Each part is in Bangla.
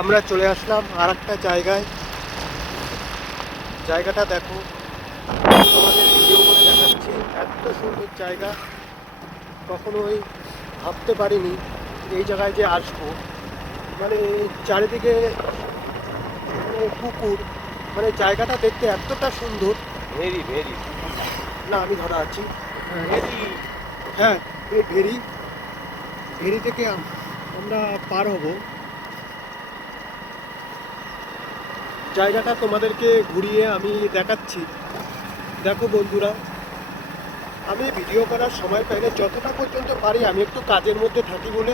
আমরা চলে আসলাম আর একটা জায়গায়। জায়গাটা দেখো। তোমাদের ভিডিও করে দেখাচ্ছি। এত সুন্দর জায়গা। কখনোই ভাবতে পারিনি এই জায়গায় যে আসব। মানে চারিদিকে মানে পুকুর। মানে জায়গাটা দেখতে এতটা সুন্দর। Very very. না আমি ধরা আছি। হ্যাঁ ভেরি। ভেরি থেকে আমরা পার হব। জায়গাটা তোমাদেরকে ঘুরিয়ে আমি দেখাচ্ছি। দেখো বন্ধুরা, আমি ভিডিও করার সময় পাইলে যতটা পর্যন্ত পারি আমি একটু কাজের মধ্যে থাকি বলে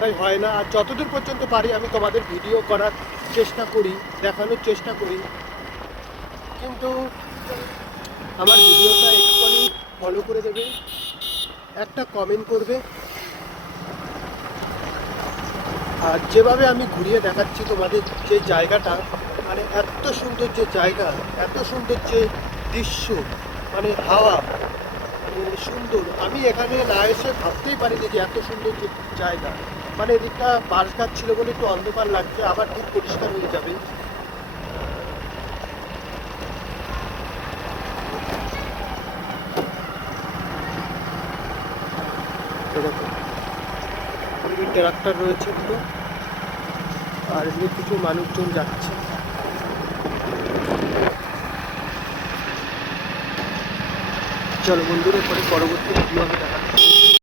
তাই হয় না। আর যতদূর পর্যন্ত পারি আমি তোমাদের ভিডিও করার চেষ্টা করি, দেখানোর চেষ্টা করি। কিন্তু আমার ভিডিওটা একটুখানি ফলো করে দেবে, একটা কমেন্ট করবে। আর যেভাবে আমি ঘুরিয়ে দেখাচ্ছি তোমাদের যে জায়গাটা মানে এত সুন্দর যে জায়গা, এত সুন্দর যে দৃশ্য মানে হাওয়া সুন্দর। আমি এখানে না এসে ভাবতেই পারিনি যে এত সুন্দর যে জায়গা। মানে এদিকটা বাঁশ গাছ ছিল বলে একটু অন্ধকার লাগছে, আবার ঠিক পরিষ্কার হয়ে যাবে। ট্রাক্টর রয়েছে আর এদিকে কিছু মানুষজন যাচ্ছে। চলো বন্ধুরা পরে পরবর্তী ভিডিও আমি দেখাচ্ছি।